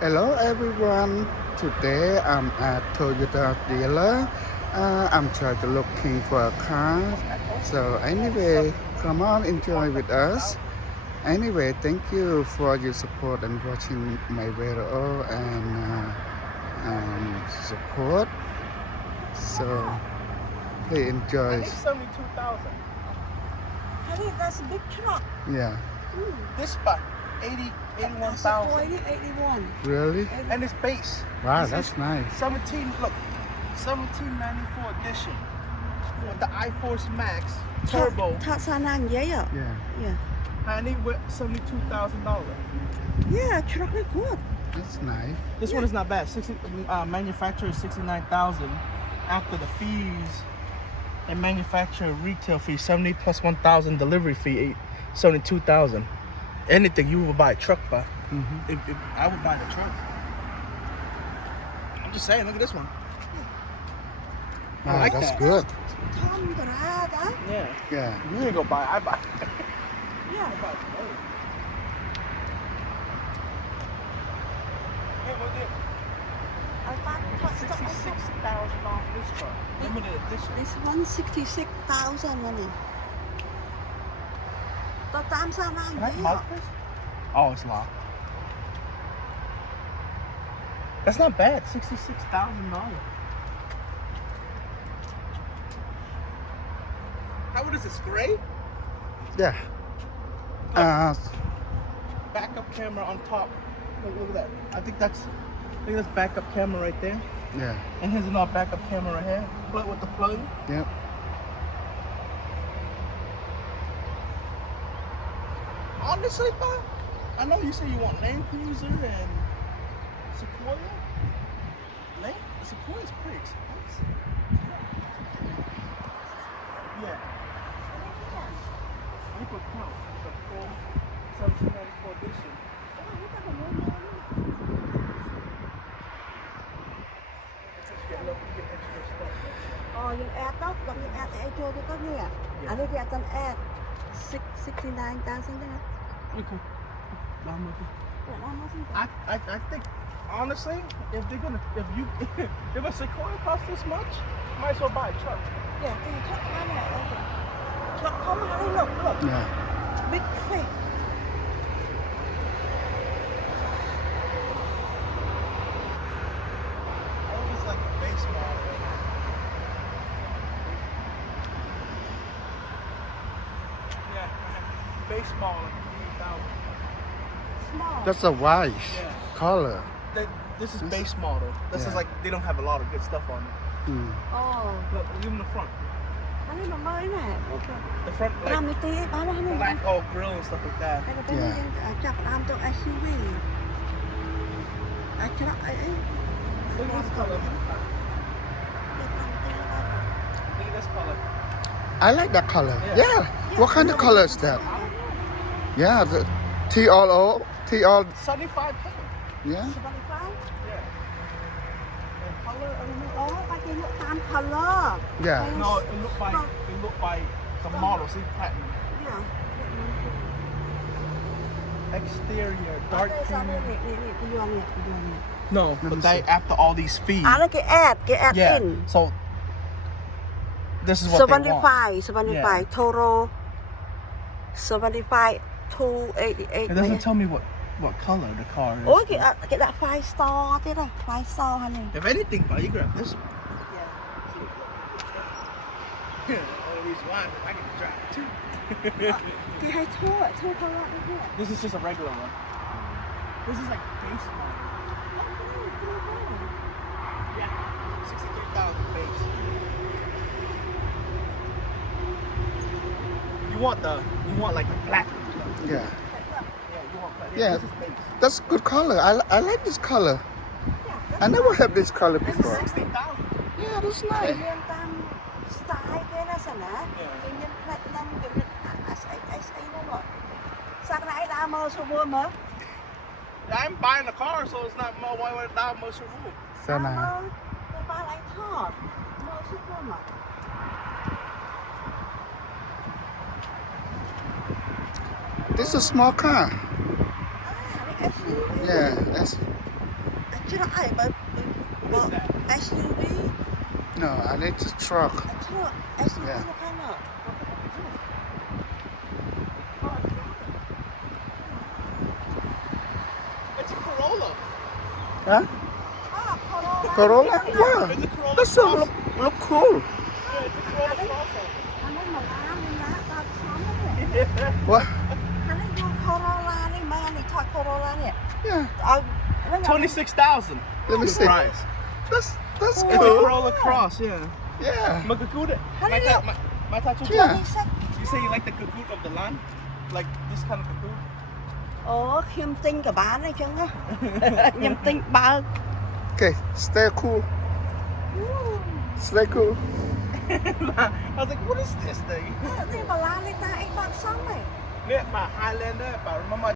Hello everyone. Today I'm at Toyota dealer. I'm trying to looking for a car. So anyway, come on, enjoy with us. Anyway, thank you for your support and watching my video and support. So please I enjoy. think 72,000. Honey, that's a big truck. Yeah, This spot, 81,000. 81. really? And it's base. Wow, This that's is nice. 1794 edition. With the iForce Max Turbo. Thật xa nàng giấy à? Yeah, Yeah. And it with $72,000. Yeah, truck is good. that's nice. This one is not bad. Manufacturer 69,000. After the fees and manufacturer retail fee, 70 plus 1,000 delivery fee, 72,000. Anything you would buy a truck by. If I would buy the truck. I'm just saying, look at this one. I like that's that. good. Tom garage đó. Yeah. Yeah. You didn't go buy, I buy. Yeah. Hey, what's it? I bought $66,000 off this truck. Limited edition. this one 66,000 money. Tao tam xa nàng Can I giấy mark à? this? Oh, it's locked. That's not bad. $66,000. How old is this? Gray? Yeah. Backup camera on top. Look at that. I think that's backup camera right there. Yeah. And here's another backup camera right here. But with the plug. Yep. Honestly, Bob, I know you say you want Land Cruiser and Sequoia. Sequoia's pretty expensive. Yeah. I put count the full 1794 edition. You get extra stuff. Yung ad đó, còn yung ad ai cho tôi có nghe. Yeah. I think it's an ad. 69,000 đó. Okay. Well, almost in I think honestly, if if a Sequoia costs this much, might as well buy a truck. Yeah, cái truck đó nè. Truck không hay look. Yeah. Big face. I think it's like a base model. Yeah, base model, 3,000. Small. That's a white Yeah. color. This is base model. This is Yeah. like they don't have a lot of good stuff on it. Mm. Look, even the front. Anh ấy mà mới nè. Ok. The front like Làm tí bán nó không black oak grill and stuff like that. Hay là cái Yeah. này chặt làm cho SUV. Truck ấy. Look at this color. Look at this color. I like that color. Yeah. Yeah. What kind of color is that? Yeah, the TLO. 75K. Yeah. 75. Yeah. And color, I don't know. Ồ, ba chị lựa tam color. Yeah. No, it looked by the model. See, platinum. Yeah. Exterior, dark Sao đây premium. nè, No, Let but me they see. after all these fees. À, nó cái ad Yeah. in. So this is what they want. 75, total 75, 288. It doesn't tell me what color the car is. Ủa, cái đã 5 star thế này, 5 star honey. If anything, but you grab this one. The only reason why is I get to drive it too. Chị hay two color đấy. This is just a regular one. This is like base model. Yeah, 63,000 base. You want like the black. Yeah. Yeah, you want black. Yeah. This is base. That's good color. I like this color. I never have this color This is before. 60,000. Yeah, that's Cái nice. nhân tam style cái nó sẽ nè. Cái nhân platinum, cái nhân SA nó rồi. Sao cái này đã mơ số mua mà? I'm buying a car, so it's not more why would I much room. So nice. Cái ba lại thọt. Mơ số mua mà. This is a small car. À, cái SUV. Yeah, that's ច្រកអីបើ What is that? SUV No, I need the truck. ច្រក SUV Yeah. នៅខាងនោះ It's a Corolla. Huh? អូ Corolla Corolla? Yeah. It's a Corolla. That's so look cool. Yeah, it's a Corolla crossover. អានេះមកអានណាដល់ខ្ញុំនេះ What? អានេះយក Corolla នេះមកអានេះថត Corolla នេះ Yeah. ឲ្យ 26,000. Let me The see. price. That's It's a cool. Corolla Cross, yeah. Yeah. Makakuda. Hello. My tattoo. Yeah. You say you like the cocoon of the land? Like this kind of cocoon? អូខ្ញុំទិញក៏បានដែរចឹងណាខ្ញុំទិញបើក Okay, stay cool. Stay cool. I was like, what is this thing? នេះបាឡានេះតាអីបាក់សំហ៎ Net my Highlander, but remember